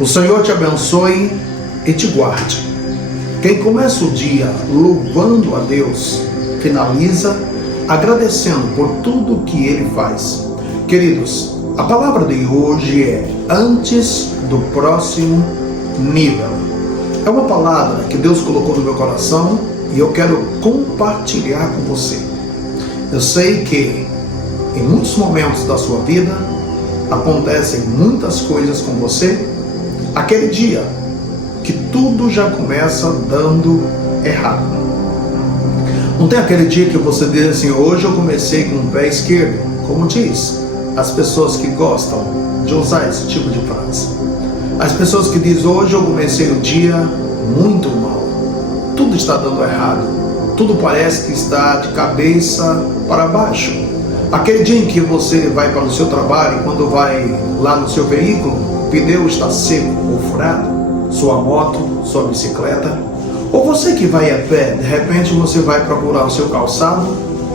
O Senhor te abençoe e te guarde. Quem começa o dia louvando a Deus, finaliza agradecendo por tudo que Ele faz. Queridos, a palavra de hoje é antes do próximo nível. É uma palavra que Deus colocou no meu coração e eu quero compartilhar com você. Eu sei que em muitos momentos da sua vida acontecem muitas coisas com você. Aquele dia que tudo já começa dando errado. Não tem aquele dia que você diz assim: hoje eu comecei com o pé esquerdo, como diz as pessoas que gostam de usar esse tipo de frase. As pessoas que dizem: hoje eu comecei o dia muito mal, tudo está dando errado, tudo parece que está de cabeça para baixo. Aquele dia em que você vai para o seu trabalho e quando vai lá no seu veículo, o pneu está seco ou furado, sua moto, sua bicicleta, ou você que vai a pé, de repente você vai procurar o seu calçado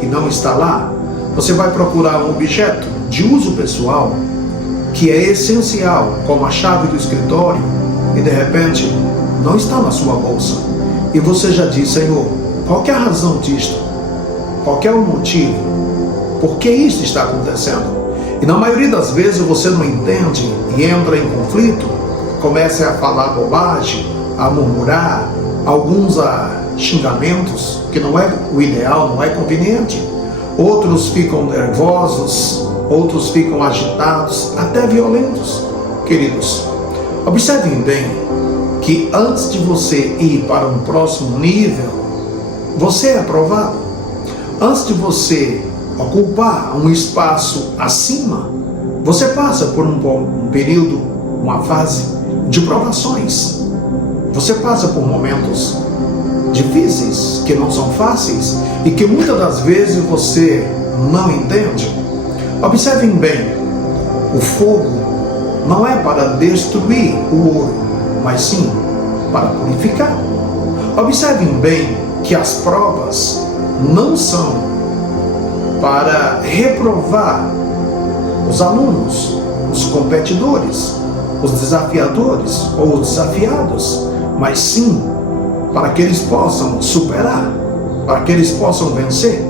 e não está lá. Você vai procurar um objeto de uso pessoal que é essencial, como a chave do escritório, e de repente não está na sua bolsa. E você já diz: Senhor, qual que é a razão disto? Qual que é o motivo? Por que isso está acontecendo? E na maioria das vezes você não entende e entra em conflito, começa a falar bobagem, a murmurar, alguns xingamentos, que não é o ideal, não é conveniente. Outros ficam nervosos, outros ficam agitados, até violentos. Queridos, observem bem que antes de você ir para um próximo nível, você é aprovado. Antes de você ocupar um espaço acima, você passa por um período, uma fase de provações. Você passa por momentos difíceis, que não são fáceis e que muitas das vezes você não entende. Observem bem, o fogo não é para destruir o ouro, mas sim para purificar. Observem bem que as provas não são para reprovar os alunos, os competidores, os desafiadores ou os desafiados, mas sim para que eles possam superar, para que eles possam vencer.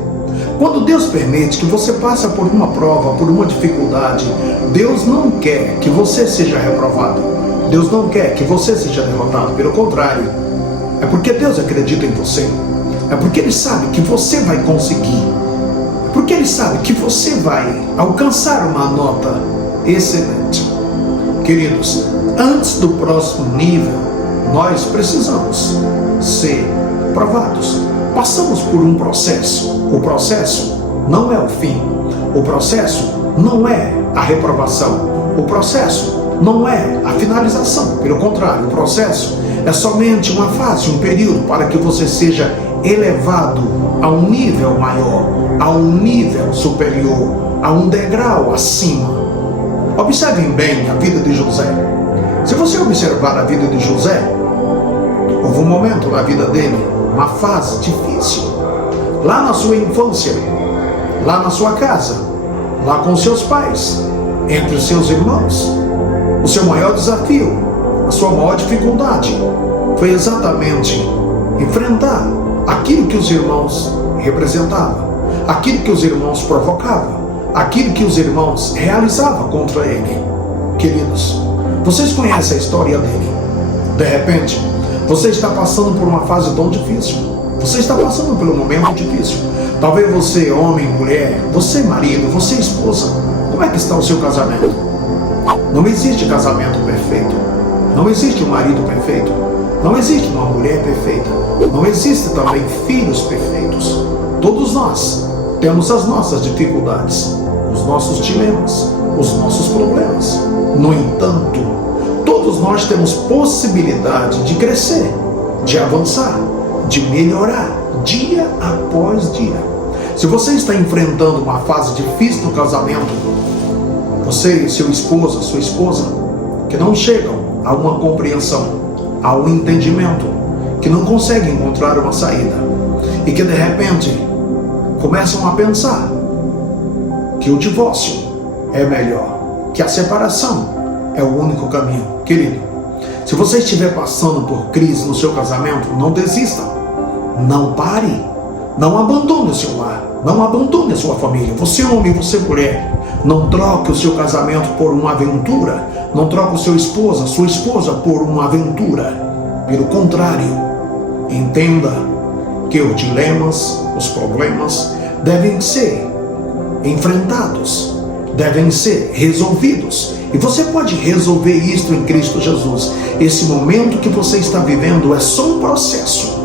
Quando Deus permite que você passe por uma prova, por uma dificuldade, Deus não quer que você seja reprovado. Deus não quer que você seja derrotado. Pelo contrário, é porque Deus acredita em você. É porque Ele sabe que você vai conseguir. É porque Ele sabe que você vai alcançar uma nota excelente. Queridos, antes do próximo nível, nós precisamos ser provados. Passamos por um processo. O processo não é o fim. O processo não é a reprovação. O processo não é a finalização. Pelo contrário, o processo é somente uma fase, um período para que você seja elevado a um nível maior, a um nível superior, a um degrau acima. Observem bem a vida de José. Se você observar a vida de José, houve um momento na vida dele, uma fase difícil, lá na sua infância, lá na sua casa, lá com seus pais, entre os seus irmãos. O seu maior desafio, a sua maior dificuldade foi exatamente enfrentar aquilo que os irmãos representavam, aquilo que os irmãos provocavam, aquilo que os irmãos realizavam contra ele. Queridos, vocês conhecem a história dele. De repente, você está passando por uma fase tão difícil. Você está passando por um momento difícil. Talvez você, homem, mulher, você, marido, você, esposa. Como é que está o seu casamento? Não existe casamento perfeito. Não existe um marido perfeito. Não existe uma mulher perfeita. Não existe também filhos perfeitos. Todos nós temos as nossas dificuldades, os nossos dilemas, os nossos problemas. No entanto, todos nós temos possibilidade de crescer, de avançar, de melhorar dia após dia. Se você está enfrentando uma fase difícil no casamento, você e seu esposo, sua esposa, que não chegam a uma compreensão, a um entendimento, que não conseguem encontrar uma saída e que de repente começam a pensar que o divórcio é melhor, que a separação é o único caminho. Querido, se você estiver passando por crise no seu casamento, não desista, não pare, não abandone o seu lar, não abandone a sua família. Você homem, você mulher, não troque o seu casamento por uma aventura, não troque o seu esposo, a sua esposa por uma aventura. Pelo contrário, entenda que os dilemas, os problemas devem ser enfrentados, devem ser resolvidos. E você pode resolver isto em Cristo Jesus. Esse momento que você está vivendo é só um processo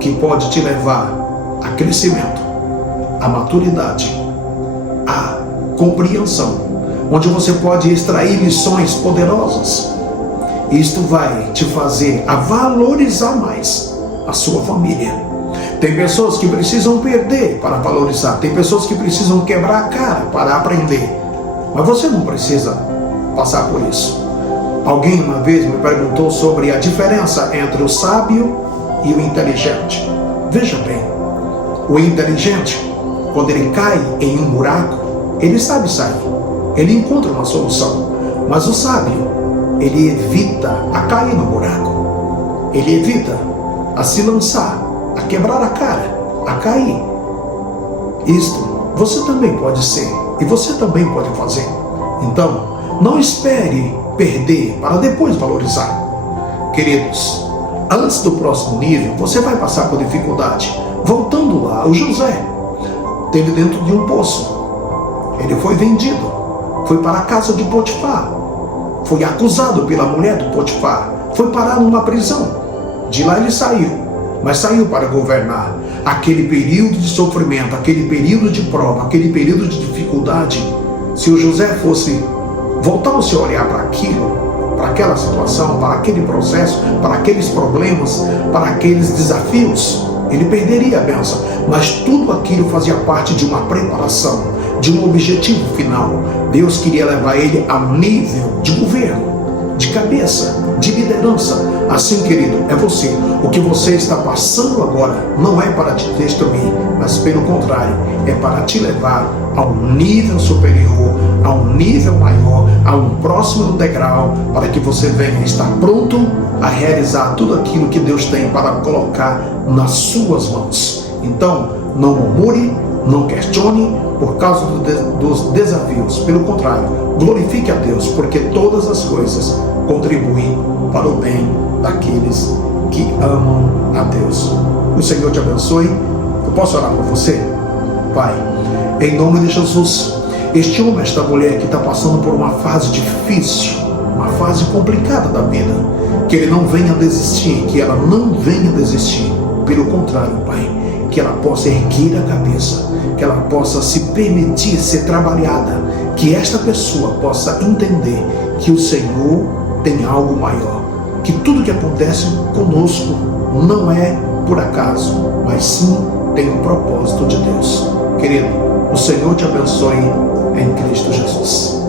que pode te levar a crescimento, a maturidade, a compreensão, onde você pode extrair lições poderosas. Isto vai te fazer a valorizar mais a sua família. Tem pessoas que precisam perder para valorizar. Tem pessoas que precisam quebrar a cara para aprender. Mas você não precisa passar por isso. Alguém uma vez me perguntou sobre a diferença entre o sábio e o inteligente. Veja bem, o inteligente, quando ele cai em um buraco, ele sabe sair. Ele encontra uma solução. Mas o sábio, ele evita a cair no buraco. Ele evita a se lançar, a quebrar a cara, a cair. Isto você também pode ser e você também pode fazer. Então, não espere perder para depois valorizar. Queridos, antes do próximo nível, você vai passar por dificuldade. Voltando lá, o José esteve dentro de um poço. Ele foi vendido, foi para a casa de Potifar, foi acusado pela mulher do Potifar, foi parar numa prisão. De lá ele saiu, mas saiu para governar. Aquele período de sofrimento, aquele período de prova, aquele período de dificuldade, se o José fosse voltar-se a olhar para aquilo, para aquela situação, para aquele processo, para aqueles problemas, para aqueles desafios, ele perderia a bênção. Mas tudo aquilo fazia parte de uma preparação, de um objetivo final. Deus queria levar ele a um nível de governo, de cabeça, de liderança. Assim, querido, é você. O que você está passando agora não é para te destruir, mas pelo contrário, é para te levar a um nível superior, a um nível maior, a um próximo degrau, para que você venha estar pronto a realizar tudo aquilo que Deus tem para colocar nas suas mãos. Então, não murmure, não questione por causa dos desafios. Pelo contrário, glorifique a Deus, porque todas as coisas contribuem para o bem daqueles que amam a Deus. O Senhor te abençoe. Eu posso orar por você? Pai, em nome de Jesus, este homem, esta mulher que está passando por uma fase difícil, uma fase complicada da vida, que ele não venha desistir, que ela não venha desistir. Pelo contrário, Pai, que ela possa erguer a cabeça, que ela possa se permitir ser trabalhada, que esta pessoa possa entender que o Senhor tem algo maior, que tudo que acontece conosco não é por acaso, mas sim tem um propósito de Deus. Querido, o Senhor te abençoe em Cristo Jesus.